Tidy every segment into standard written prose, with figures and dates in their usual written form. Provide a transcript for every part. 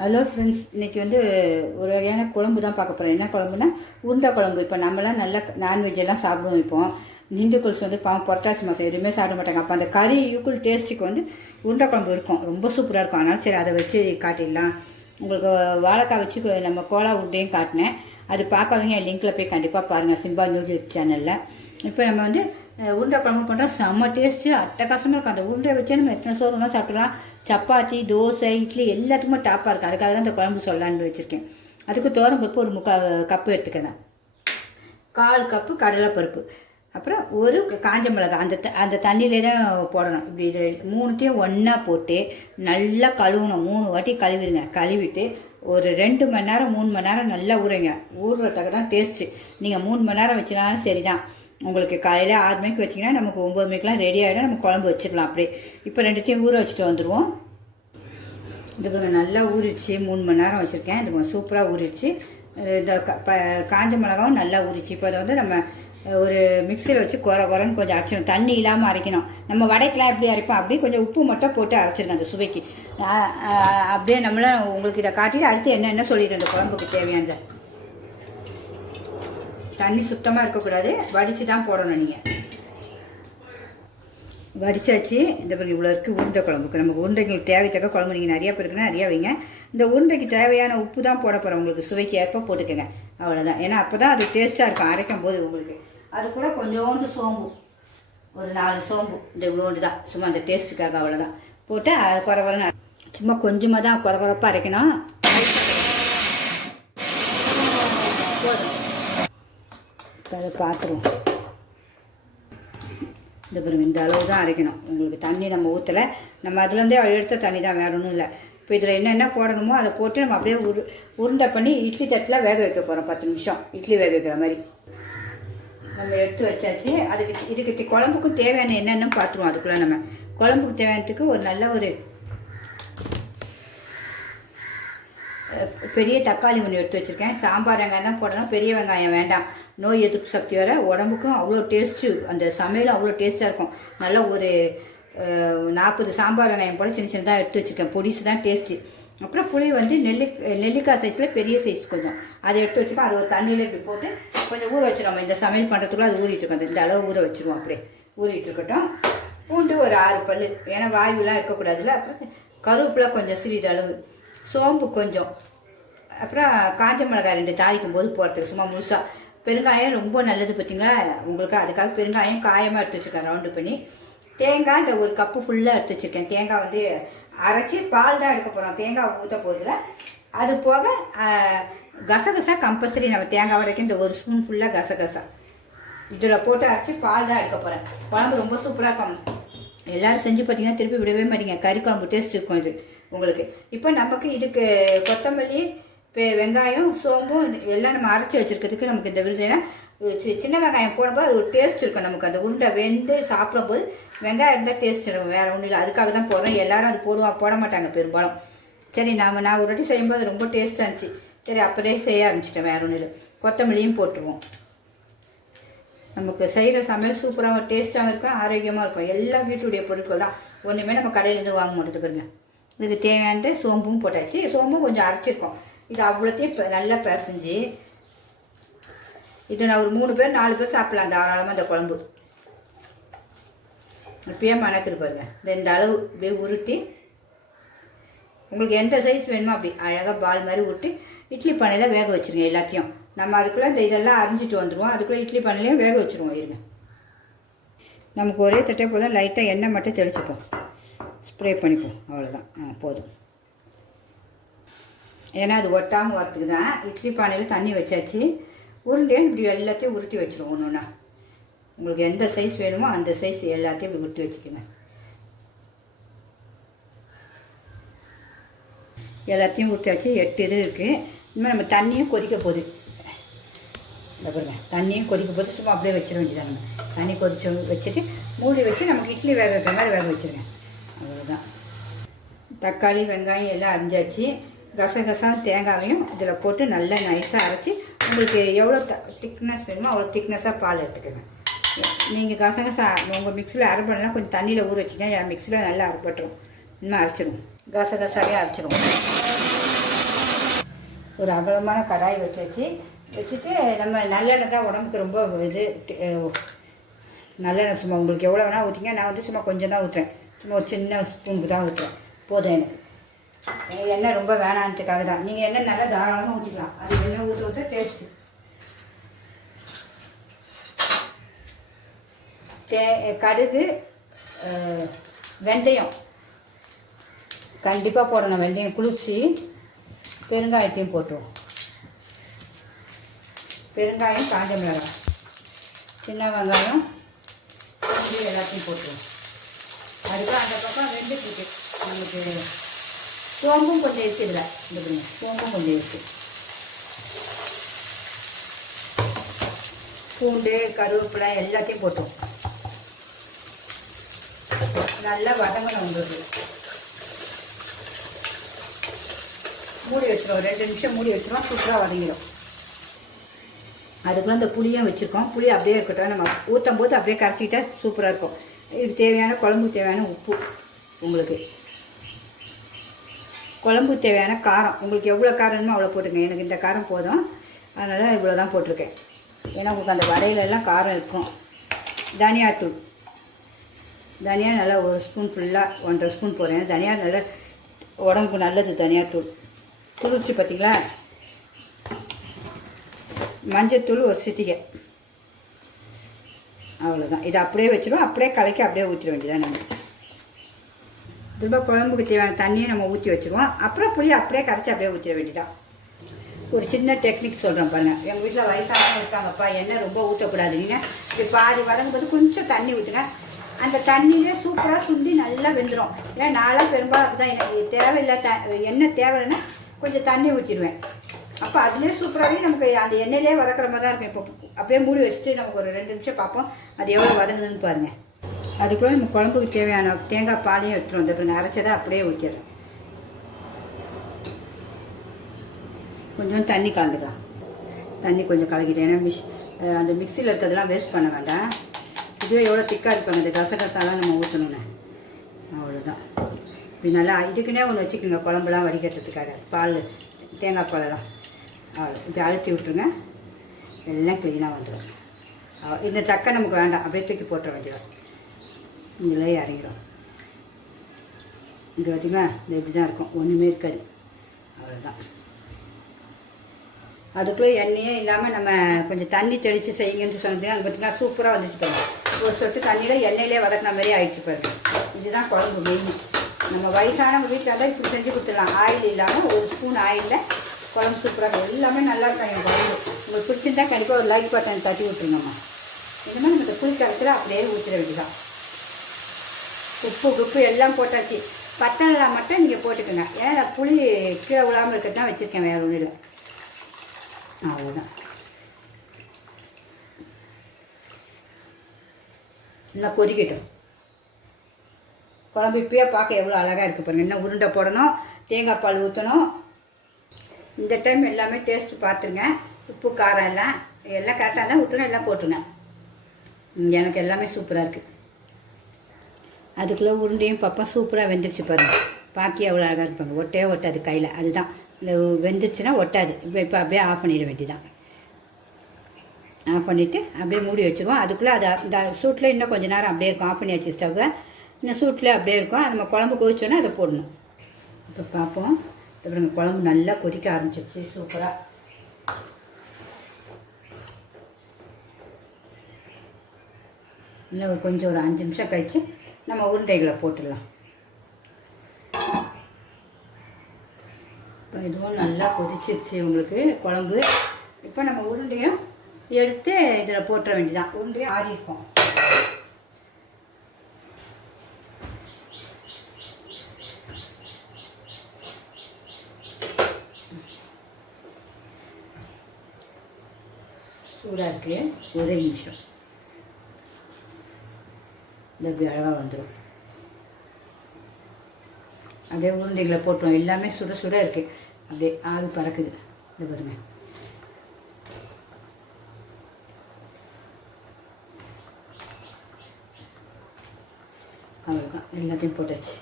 Hello friends, இன்றைக்கி வந்து ஒரு வகையான குழம்பு தான் பார்க்க போகிறேன். என்ன குழம்புனா உருண்டை குழம்பு. இப்போ நம்மளாம் நல்லா நான்வெஜ் எல்லாம் சாப்பிடுவோம். இப்போ இந்துக்கள்ஸ் வந்து புரட்டாசி மாதம் எதுவுமே சாப்பிட மாட்டாங்க. அப்போ அந்த கறி ஈக்குவல் டேஸ்ட்டுக்கு வந்து உருண்டை குழம்பு இருக்கும், ரொம்ப சூப்பராக இருக்கும். அதனால் சரி அதை வச்சு காட்டிடலாம். உங்களுக்கு வாழைக்காய் வச்சு நம்ம கோலா உருண்டையும் காட்டினேன். அது பார்க்காதவங்க என் லிங்க்கில் போய் கண்டிப்பாக பாருங்கள், சிம்பா நியூஸ் சேனலில். இப்போ நம்ம வந்து உருண்டை குழம்பு பண்ணுறோம். செம்ம டேஸ்ட்டு, அட்டகாசமாக இருக்கும். அந்த உருண்டை வச்சே நம்ம எத்தனை சோறுலாம் சாப்பிடலாம். சப்பாத்தி, தோசை, இட்லி எல்லாத்துக்குமே டாப்பாக இருக்கும். அதுக்காக தான் இந்த குழம்பு சொல்லலான்னு வச்சுருக்கேன். அதுக்கு பருப்பு ஒரு 3/4 கப்பு எடுத்துக்கிறேன். 1/4 கப்பு கடலைப்பருப்பு, அப்புறம் ஒரு காஞ்ச மிளகாய். அந்த தண்ணியிலே தான் போடணும். இப்படி இது 3த்தையும் ஒன்றா போட்டு நல்லா கழுவணும். 3 வாட்டி கழுவிடுங்க. கழுவிட்டு ஒரு 2 மணி நேரம் 3 மணி நேரம் நல்லா ஊறுங்க. ஊறுறதுக்கு தான் டேஸ்ட்டு. நீங்கள் 3 மணி நேரம் வச்சுனாலும் சரி தான். உங்களுக்கு காலையில் 6 மணிக்கு வச்சிங்கன்னா நமக்கு 9 மணிக்கெலாம் ரெடி ஆகிடும். நம்ம குழம்பு வச்சிடலாம் அப்படியே. இப்போ 2த்தையும் ஊற வச்சுட்டு வந்துடுவோம். இது நல்லா ஊறிடுச்சு. 3 மணி நேரம் வச்சுருக்கேன். இது சூப்பராக ஊறிடுச்சு. இந்த காஞ்ச மிளகாவும் நல்லா ஊறிச்சு. இப்போ அதை வந்து நம்ம ஒரு மிக்சியில் வச்சு குறன்னு கொஞ்சம் அரைச்சிடணும். தண்ணி இல்லாமல் அரைக்கணும். நம்ம வடைக்கெலாம் எப்படி அரைப்போம் அப்படியே கொஞ்சம் உப்பு மட்டும் போட்டு அரைச்சிருங்க அந்த சுவைக்கு. அப்படியே நம்மளாம் உங்களுக்கு இதை காட்டிட்டு அடுத்து என்னென்ன சொல்லிடுறேன். அந்த குழம்புக்கு தேவையான தண்ணி சுத்தமாக இருக்கக்கூடாது, வடித்து தான் போடணும். நீங்கள் வடித்தாச்சு. இந்த பிறகு இவ்வளோ இருக்குது உருண்டை குழம்புக்கு. நமக்கு உருண்டைங்களுக்கு தேவைத்தக்க குழம்பு நீங்கள் நிறையா பேருக்குன்னா நிறையா வைங்க. இந்த உருண்டைக்கு தேவையான உப்பு தான் போட போகிறோம். உங்களுக்கு சுவைக்கு ஏற்ப போட்டுக்கோங்க, அவ்வளோதான். ஏன்னா அப்போ தான் அது டேஸ்ட்டாக இருக்கும் அரைக்கும் போது உங்களுக்கு. அது கூட கொஞ்சோண்டு சோம்பு, ஒரு 4 சோம்பு, இந்த இவ்வளோண்டு தான், சும்மா அந்த டேஸ்ட்டுக்காக, அவ்வளோதான் போட்டு குறன்னு சும்மா கொஞ்சமாக தான் குறப்பாக அரைக்கணும். இப்போ அதை பார்த்துருவோம். இந்த பிறகு இந்த அளவு தான் அரைக்கணும். உங்களுக்கு தண்ணி நம்ம ஊற்றலை, நம்ம அதுலேருந்தே எடுத்த தண்ணி தான், வேற ஒன்றும் இல்லை. இப்போ இதில் என்னென்ன போடணுமோ அதை போட்டு நம்ம அப்படியே உருண்டை பண்ணி இட்லி தட்டில் வேக வைக்க போகிறோம். 10 நிமிஷம் இட்லி வேக வைக்கிற மாதிரி நம்ம எடுத்து வச்சாச்சு. இதுக்கு குழம்புக்கும் தேவையான என்னென்னு பார்த்துருவோம். அதுக்குள்ளே நம்ம குழம்புக்கு தேவையானதுக்கு ஒரு நல்ல ஒரு பெரிய தக்காளி ஒன்று எடுத்து வச்சுருக்கேன். சாம்பார் வெங்காயம் தான் போடணும், பெரிய வெங்காயம் வேண்டாம். நோய் எதிர்ப்பு சக்தி வர உடம்புக்கும் அவ்வளோ டேஸ்ட்டு, அந்த சமையலும் அவ்வளோ டேஸ்ட்டாக இருக்கும். நல்லா ஒரு 40 சாம்பார் வெங்காயம் போல் சின்ன சின்னதாக எடுத்து வச்சுருக்கேன். பொடிசு தான் டேஸ்ட்டு. அப்புறம் புளி வந்து நெல்லிக்காய் சைஸில் பெரிய சைஸ் கொஞ்சம் அதை எடுத்து வச்சுக்கோம். அது ஒரு தண்ணியில் இப்படி போட்டு கொஞ்சம் ஊற வச்சுருவோம். இந்த சமையல் பண்ணுறதுக்குள்ள அது ஊறிட்டு இருக்கோம். இந்த அளவு ஊற வச்சுருவோம். அப்படியே ஊறிட்டு இருக்கட்டும். பூண்டு ஒரு 6 பல், ஏன்னா வாயுலாம் இருக்கக்கூடாதுல்ல. அப்புறம் கருவேப்பிலை கொஞ்சம் சிறிதளவு, சோம்பு கொஞ்சம், அப்புறம் காஞ்ச மிளகாய் 2 தாளிக்கும் போது போகிறதுக்கு சும்மா முழுசாக. பெருங்காயம் ரொம்ப நல்லது பார்த்தீங்களா உங்களுக்கு. அதுக்காக பெருங்காயம் காயமாக எடுத்து வச்சுருக்கேன் ரவுண்டு பண்ணி. தேங்காய் இந்த 1 கப்பு ஃபுல்லாக எடுத்து வச்சுருக்கேன். தேங்காய் வந்து அரைச்சி பால் தான் எடுக்க போகிறோம், தேங்காய் ஊற்ற போதில். அது போக கசகசா கம்பல்சரி. நம்ம தேங்காய் வடைக்கு இந்த 1 ஸ்பூன் ஃபுல்லாக கசகசா இதில் போட்டு அரைச்சி பால் தான் எடுக்க போகிறேன். குழம்பு ரொம்ப சூப்பராக இருக்கும். எல்லோரும் செஞ்சு பார்த்தீங்கன்னா திருப்பி விடவே மாட்டீங்க. கறி குழம்பு டேஸ்ட் இருக்கும் இது உங்களுக்கு. இப்போ நமக்கு இதுக்கு கொத்தமல்லி, வெங்காயம், சோம்பும் எல்லாம் நம்ம அரைச்சி வச்சுருக்கிறதுக்கு நமக்கு இந்த விருதுனா சின்ன வெங்காயம் போடும்போது அது ஒரு டேஸ்ட் இருக்கும் நமக்கு. அந்த உருண்டை வெந்து சாப்பிடும்போது வெங்காயம் இருந்தால் டேஸ்ட் இருக்கும், வேறு ஒன்றும் இல்லை. அதுக்காக தான் போடுறோம். எல்லோரும் அது போட மாட்டாங்க பெரும்பாலும். சரி, நான் ஒரு வாட்டி செய்யும்போது ரொம்ப டேஸ்ட்டாக இருந்துச்சு. சரி, அப்படியே செய்ய ஆரம்பிச்சிட்டேன், வேறு ஒன்றும் இல்லை. கொத்தமல்லியும் போட்டுருவோம். நமக்கு செய்கிற சமையல் சூப்பராகவும் டேஸ்ட்டாகவும் இருக்கும், ஆரோக்கியமாக இருக்கும். எல்லாம் வீட்டுடைய பொருட்கள் தான், ஒன்றுமே நம்ம கடையிலேருந்து வாங்க மாட்டேது பாருங்க. இதுக்கு தேவையான சோம்பும் போட்டாச்சு. சோம்பும் கொஞ்சம் அரைச்சிருக்கோம். இது அவ்வளோத்தையும் நல்லா பிசைஞ்சு இது நான் ஒரு 3 பேர் 4 பேர் சாப்பிட்லாம் தாராளமாக. இந்த குழம்பு இப்பயே மணக்குது பாருங்க. இந்த அளவு இப்படியே உருட்டி உங்களுக்கு எந்த சைஸ் வேணுமோ அப்படி அழகாக பால் மாதிரி உருட்டி இட்லி பானையில் வேக வச்சுருங்க எல்லாத்தையும். நம்ம அதுக்குள்ளே இந்த இதெல்லாம் அரிஞ்சிட்டு வந்துடுவோம். அதுக்குள்ளே இட்லி பானையிலையும் வேக வச்சுருவோம். இருங்க, நமக்கு ஒரே தட்டே போதும். லைட்டாக எண்ணெய் மட்டும் தெளிச்சுப்போம், ஸ்ப்ரே பண்ணிப்போம், அவ்வளோதான். போதும். ஏன்னா அது ஒட்டாமல் வரத்துக்கு தான். இட்லி பானையில் தண்ணி வச்சாச்சு. உருண்டையை இப்படி எல்லாத்தையும் உருட்டி வச்சுருவோம். ஒன்று ஒன்றா உங்களுக்கு எந்த சைஸ் வேணுமோ அந்த சைஸ் எல்லாத்தையும் இப்படி உருட்டி வச்சுக்கோங்க. எல்லாத்தையும் உருட்டி வச்சு 8 இது இருக்குது. இனிமேல் நம்ம தண்ணியும் கொதிக்க போகுது. இந்த பாருங்க, தண்ணியும் கொதிக்க போது சும்மா அப்படியே வச்சிட வேண்டியதான். நம்ம தண்ணி வச்சுட்டு மூடி வச்சு நமக்கு இட்லி வேக வைக்கிற மாதிரி வேக வச்சுருங்க, அவ்வளோதான். தக்காளி, வெங்காயம் எல்லாம் அரிஞ்சாச்சு. கசகசாவும் தேங்காயும் இதில் போட்டு நல்லா நைஸாக அரைச்சி உங்களுக்கு எவ்வளோ திக்னஸ் வேணுமோ அவ்வளோ திக்னஸாக பால் எடுத்துக்கோங்க. நீங்கள் கசகசா உங்கள் மிக்சியில் அரைப்படலாம், கொஞ்சம் தண்ணியில் ஊற வச்சுங்க. என் மிக்சியில் நல்லா அரைப்பட்டுரும், இன்னும் அரைச்சிடும். கசகசாவே அரைச்சிடும். ஒரு அகலமான கடாய் வச்சுட்டு நம்ம நல்லெண்ணெய் தான் உடம்புக்கு ரொம்ப இது. நல்லெண்ணெய் சும்மா உங்களுக்கு எவ்வளோ வேணால் ஊற்றிங்க. நான் வந்து சும்மா கொஞ்சம் தான் ஊற்றுறேன். சும்மா ஒரு சின்ன ஸ்பூனுக்கு தான் ஊற்றுறேன். போதும் எனக்கு எண்ணெய் ரொம்ப வேணான்ட்டுக்காக தான். நீங்கள் எண்ணெய் நல்லா தாராளமாக ஊற்றிக்கலாம். அது எண்ணெய் ஊற்ற டேஸ்ட்டு. கடுகு, வெந்தயம் கண்டிப்பாக போடணும். வெந்தயம் குளிர்ச்சி. பெருங்காயத்தையும் போட்டுருவோம். பெருங்காயம், காஞ்ச மிளகாய், சின்ன வெங்காயம், இது எல்லாத்தையும் போட்டுருவோம். அதுக்கு அந்த பக்கம் வெந்துட்டுருக்கு. நமக்கு சோம்பும் கொஞ்சம் இருக்குது. இதில் இந்த பண்ணுங்க, சோம்பும் கொஞ்சம் இருக்குது. பூண்டு, கருவேப்பிலை எல்லாத்தையும் போட்டோம். நல்லா வதங்கணும். உங்களுக்கு மூடி வச்சிடும். 2 நிமிஷம் மூடி வச்சிடும். சூப்பராக வதங்கிடும். அதுக்குள்ள இந்த புளியும் வச்சுருக்கோம். புளி அப்படியே இருக்கட்டும். நம்ம ஊற்றும் போது அப்படியே கரைச்சிக்கிட்டா சூப்பராக இருக்கும். இது தேவையான குழம்புக்கு தேவையான உப்பு. உங்களுக்கு குழம்புக்கு தேவையான காரம் உங்களுக்கு எவ்வளோ காரம் வேணுமோ அவ்வளோ போட்டுங்க. எனக்கு இந்த காரம் போதும், அதனால் இவ்வளோ தான் போட்டிருக்கேன். ஏன்னா உங்களுக்கு அந்த வடையிலெல்லாம் காரம் இருக்கும். தனியாத்தூள், தனியா நல்லா 1 ஸ்பூன் ஃபுல்லாக 1.5 ஸ்பூன் போடுறேன். தனியா நல்லா உடம்புக்கு நல்லது. தனியாத்தூள் குளிர்ச்சி பார்த்திங்களா. மஞ்சத்தூள் 1 சிட்டிகை, அவ்வளோதான். இதை அப்படியே வச்சிடும். அப்படியே கலக்கி அப்படியே ஊற்றிட வேண்டியதான். நம்ம திரும்ப குழம்புக்கு தேவையான தண்ணியை நம்ம ஊற்றி வச்சுருவோம். அப்புறம் புளி அப்படியே கரைச்சி அப்படியே ஊற்றிட வேண்டியதான். ஒரு சின்ன டெக்னிக் சொல்கிறேன் பாருங்கள். எங்கள் வீட்டில் வயசானவங்க இருக்காங்கப்பா, எண்ணெய் ரொம்ப ஊற்றக்கூடாதுங்க. இப்படி பாதி வதங்கும்போது கொஞ்சம் தண்ணி ஊற்றுங்க. அந்த தண்ணியிலே சூப்பராக சுண்டி நல்லா வெந்துடும். ஏன்னா நாளாக பெரும்பாலும் அப்படி தான். எனக்கு தேவையில்லை, எண்ணெய் தேவைன்னா கொஞ்சம் தண்ணி ஊற்றிடுவேன். அப்போ அதுலேயே சூப்பராகவே நமக்கு அந்த எண்ணெயிலே வதக்கிற மாதிரி தான் இருக்கும். இப்போ அப்படியே மூடி வச்சுட்டு நமக்கு ஒரு 2 நிமிஷம் பார்ப்போம் அது எவ்வளோ வதங்குதுன்னு பாருங்கள். அதுக்குள்ளே நம்ம குழம்புக்கு தேவையான தேங்காய் பாலையும் எடுத்துருவோம். இந்த பிறகு அரைச்சதை அப்படியே ஊற்றிடுறேன். கொஞ்சம் தண்ணி கலந்துக்கலாம். தண்ணி கொஞ்சம் கலக்கிட்டேன். ஏன்னா அந்த மிக்சியில் இருக்கிறதெல்லாம் வேஸ்ட் பண்ண வேண்டாம். இதுவே எவ்வளோ திக்காக இருப்பாங்க. இந்த கசகசாலாம் நம்ம ஊற்றணுங்க. அவ்வளோதான். இது நல்லா இதுக்குன்னே ஒன்று வச்சுக்கோங்க. குழம்புலாம் வடிகட்டுறதுக்காக பால், தேங்காய் பாலெல்லாம் அவ்வளோ இப்படி அழுத்தி விட்ருங்க. எல்லாம் க்ளீனாக வந்துடும். இந்த சக்கை நமக்கு வேண்டாம். அப்படியே தூக்கி போட்டுற வேண்டியது. இதிலே இறங்கிடும். இங்கே பார்த்தீங்கன்னா இந்த இப்படி தான் இருக்கும். ஒன்றுமே இருக்காது. அவ்வளோதான். அதுக்குள்ளே எண்ணெயே இல்லாமல் நம்ம கொஞ்சம் தண்ணி தெளித்து செய்யுங்கன்னு சொன்னீங்கன்னா அது பார்த்திங்கன்னா சூப்பராக வந்துச்சு பாருங்கள். ஒரு சொட்டு தண்ணியில் எண்ணெயிலே வதக்கின மாதிரி ஆயிடுச்சு பாருங்கள். இதுதான் குழம்பு மெயின். நம்ம வயசானவங்க வீட்டில் தான் இப்படி செஞ்சு கொடுத்துடலாம். ஆயில் இல்லாமல் 1 ஸ்பூன் ஆயிலில் குழம்பு சூப்பராக எல்லாமே நல்லா இருக்கும். எங்கள் குழம்பு உங்களுக்கு பிடிச்சிருந்தா கண்டிப்பாக ஒரு லைக் பட்டன் தட்டி விட்டுருங்கம்மா. இந்த மாதிரி நம்ம புளி கரைச்சில் அப்படியே ஊற்றிட வேண்டியதான். உப்பு எல்லாம் போட்டாச்சு. பட்டை மட்டும் நீங்கள் போட்டுக்கோங்க. ஏன்னா புளி கீழே விழாமல் இருக்கிறதுனா வச்சுருக்கேன். வேறு ஒன்றும் இல்லை. அவ்வளோதான். இன்னும் கொதிக்கட்டும். குழம்பு இப்பயே பார்க்க எவ்வளோ அழகாக இருக்குது பாருங்கள். இன்னும் உருண்டை போடணும், தேங்காய் பால் ஊற்றணும். இந்த டைம் எல்லாமே டேஸ்ட்டு பார்த்துருங்க. உப்பு காரம் எல்லாம் கரெக்டாக இருந்தால் விட்டுணும். எல்லாம் போட்டுங்க. எனக்கு எல்லாமே சூப்பராக இருக்குது. அதுக்குள்ளே உருண்டையும் பப்பா சூப்பராக வெந்துருச்சு பாருங்கள். பாக்கி எவ்வளோ அழகாக இருப்பாங்க. ஒட்டாது கையில். அதுதான் இந்த வெந்துருச்சுன்னா ஒட்டாது. இப்போ அப்படியே ஆஃப் பண்ணிட வேண்டியதான். ஆஃப் பண்ணிவிட்டு அப்படியே மூடி வச்சுருவோம். அதுக்குள்ளே அதை இந்த சூட்டில் இன்னும் கொஞ்சம் நேரம் அப்படியே இருக்கும். ஆஃப் பண்ணி வச்சு ஸ்டவ்வை இன்னும் சூட்டில் அப்படியே இருக்கும். அது நம்ம குழம்பு கொதிச்சோன்னா அதை போடணும். இப்போ பார்ப்போம். அப்புறம் குழம்பு நல்லா கொதிக்க ஆரம்பிச்சிருச்சு சூப்பராக. இன்னும் கொஞ்சம் ஒரு 5 நிமிஷம் கழித்து நம்ம உருண்டைகளை போட்டுடலாம். இப்போ இதுவும் நல்லா கொதிச்சிருச்சு உங்களுக்கு குழம்பு. இப்போ நம்ம உருண்டையும் எடுத்து இதில் போட்டுற வேண்டியதான். உருண்டையும் ஆறி இருக்கும். சூடாக இருக்குது. ஒரே நிமிஷம். இந்த இப்படி அழகாக வந்துடும். அப்படியே உருண்டைகளை போட்டோம். எல்லாமே சுட சுட இருக்குது. அப்படியே ஆவி பறக்குது. இது பாருங்க. அவ்வளோதான். எல்லாத்தையும் போட்டாச்சு.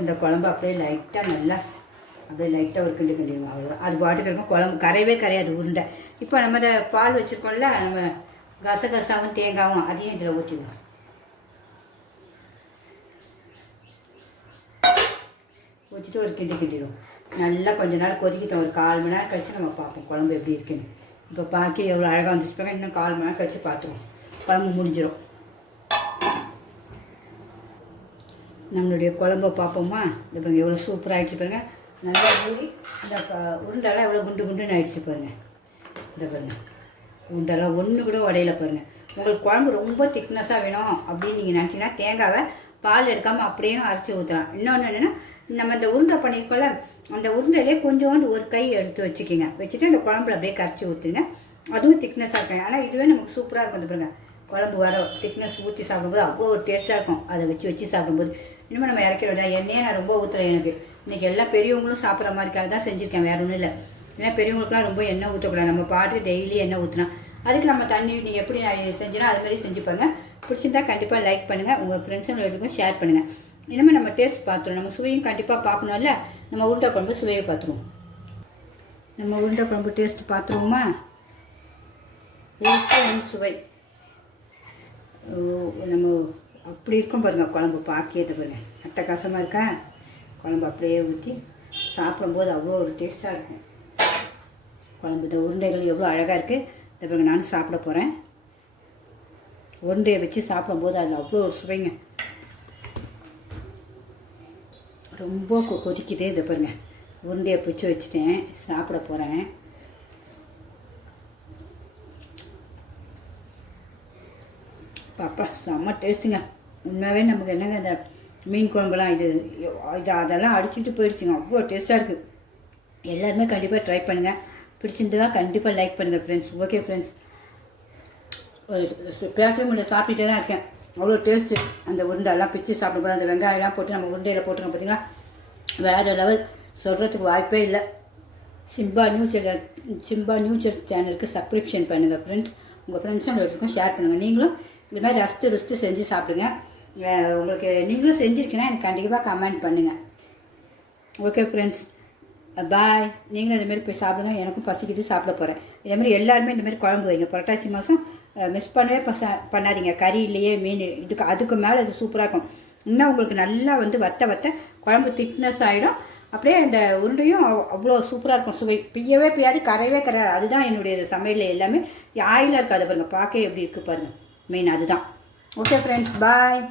இந்த குழம்பு அப்படியே லைட்டாக நல்லா அப்படியே லைட்டாக ஒரு கிண்டிடுவோம். அவ்வளோதான். அது பாட்டுக்கு இருக்கும். குழம்பு கரையவே கரையாது உருண்டை. இப்போ நம்ம இந்த பால் வச்சுருக்கோம்ல, நம்ம கசகசாவும் தேங்காயும் அதையும் இதில் ஊற்றிடுவோம். ஊற்றிட்டு ஒரு கிண்டிடுவோம். நல்லா கொஞ்ச நேரம் கொதிக்கிட்டோம். ஒரு 1/4 மணி நேரம் கழித்து நம்ம பார்ப்போம் குழம்பு எப்படி இருக்குன்னு. இப்போ பார்க்க எவ்வளோ அழகாக வந்துச்சுப்பாங்க. இன்னும் 1/4 மணி நேரம் கழித்து பார்த்துருவோம். குழம்பு முடிஞ்சிடும். நம்மளுடைய குழம்பை பார்ப்போமா? இந்த பாருங்கள் எவ்வளோ சூப்பராக ஆகிடுச்சு பாருங்கள். நல்லா ஊறி இந்த உருண்டெல்லாம் எவ்வளோ குண்டு குண்டுன்னு ஆகிடுச்சு பாருங்கள். இந்த பாருங்கள் உருண்டெல்லாம் ஒன்று கூட உடையில பாருங்கள். உங்களுக்கு குழம்பு ரொம்ப திக்னஸாக வேணும் அப்படின்னு நீங்கள் நினச்சிங்கன்னா தேங்காவை பால் எடுக்காமல் அப்படியே அரைச்சி ஊற்றலாம். இன்னொன்று என்னென்னா, நம்ம இந்த உருண்டை பண்ணியிருக்கோம்ல, அந்த உருண்டையிலே கொஞ்சோண்டு ஒரு கை எடுத்து வச்சுக்கிங்க. வச்சுட்டு அந்த குழம்புல அப்படியே கரைச்சி ஊற்றுங்க. அதுவும் திக்னஸாக இருக்கும். ஆனால் இதுவே நமக்கு சூப்பராக இருக்கும். பாருங்க குழம்பு வர திக்னஸ் ஊற்றி சாப்பிடும்போது அவ்வளோ ஒரு டேஸ்ட்டாக இருக்கும். அதை வச்சு சாப்பிடும்போது இனிமேல் நம்ம இறக்கிற விட எண்ணெயே நான் ரொம்ப ஊற்றலை. எனக்கு இன்றைக்கி எல்லாம் பெரியவங்களும் சாப்பிட்ற மாதிரிக்காக தான் செஞ்சுருக்கேன், வேறு ஒன்றும் இல்லை. ஏன்னா பெரியவங்களுக்குலாம் ரொம்ப எண்ணெய் ஊற்றக்கூடாது. நம்ம பாட்டுக்கு டெய்லி எண்ணெய் ஊற்றினா அதுக்கு நம்ம தண்ணி நீங்கள் எப்படி செஞ்சுனா அது மாதிரி செஞ்சு பாருங்கள். பிடிச்சிருந்தா கண்டிப்பாக லைக் பண்ணுங்கள், உங்கள் ஃப்ரெண்ட்ஸுங்களுக்கும் ஷேர் பண்ணுங்கள். இனிமேல் நம்ம டேஸ்ட் பார்த்துருவோம். நம்ம சுவையும் கண்டிப்பாக பார்க்கணும்ல. நம்ம உருண்டை குழம்பு சுவையை பார்த்துருவோம். நம்ம உருண்டை குழம்பு டேஸ்ட் பார்த்துருவோமா? டேஸ்ட்டு சுவை நம்ம அப்படி இருக்கும் பாருங்கள். குழம்பு பாக்கியத்தை பாருங்கள் அட்டகாசமாக இருக்கா. குழம்பு அப்படியே ஊற்றி சாப்பிடும்போது அவ்வளோ ஒரு டேஸ்ட்டாக இருக்கும். குழம்பு இந்த உருண்டைகள் எவ்வளோ அழகாக இருக்குது. இதை பாருங்கள் நானும் சாப்பிட போகிறேன். உருண்டையை வச்சு சாப்பிடும்போது அதில் அவ்வளோ ஒரு சுவைங்க. ரொம்ப கொதிக்குதே. இதை பாருங்கள் உருண்டையை பிடிச்சி வச்சுட்டேன், சாப்பிட போகிறேன். பாப்பா செம்ம டேஸ்ட்டுங்க. உண்மையாகவே நமக்கு என்னங்க இந்த மீன் குழம்புலாம் இது அதெல்லாம் அடிச்சுட்டு போயிடுச்சுங்க. அவ்வளோ டேஸ்ட்டாக இருக்குது. எல்லாருமே கண்டிப்பாக ட்ரை பண்ணுங்கள். பிடிச்சிருந்தா கண்டிப்பாக லைக் பண்ணுங்கள் ஃப்ரெண்ட்ஸ். ஓகே ஃப்ரெண்ட்ஸ், பேசவே முடியல, சாப்பிட்டுட்டே தான் இருக்கேன். அவ்வளோ டேஸ்ட்டு. அந்த உருண்டெல்லாம் பிச்சு சாப்பிடும்போது அந்த வெங்காயம்லாம் போட்டு நம்ம உருண்டையில் போட்டுருக்கோம் பார்த்தீங்களா, வேறு லெவல். சொல்கிறதுக்கு வாய்ப்பே இல்லை. சிம்பா நியூஸ் சேனலுக்கு சப்ஸ்கிரிப்ஷன் பண்ணுங்கள் ஃப்ரெண்ட்ஸ். உங்கள் ஃப்ரெண்ட்ஸும் எல்லாருக்கும் ஷேர் பண்ணுங்கள். நீங்களும் இது மாதிரி ரசித்து செஞ்சு சாப்பிடுங்க. உங்களுக்கு நீங்களும் செஞ்சுருக்கீங்கன்னா எனக்கு கண்டிப்பாக கமெண்ட் பண்ணுங்கள். ஓகே ஃப்ரெண்ட்ஸ், பாய். நீங்களும் இதுமாரி போய் சாப்பிடுங்க. எனக்கும் பசிக்கிட்டு சாப்பிட போகிறேன். இதேமாதிரி எல்லாருமே இந்தமாரி குழம்பு வைங்க. புரட்டாசி மாதம் மிஸ் பண்ணவே பண்ணாதீங்க. கறி இல்லையே மீன் அதுக்கு மேலே இது சூப்பராக இருக்கும். இன்னும் உங்களுக்கு நல்லா வத்த குழம்பு திக்னஸ் ஆகிடும். அப்படியே இந்த உருண்டையும் அவ்வளோ சூப்பராக இருக்கும். சுவை பிய்யவே பிய்யாது, கரையவே கரையாது. அதுதான் என்னுடைய சமையல். எல்லாமே ஆயிலாக இருக்காது பாருங்கள். பார்க்க எப்படி இருக்குது பாருங்கள். மெயின் அதுதான். ஓகே ஃப்ரெண்ட்ஸ், பாய்.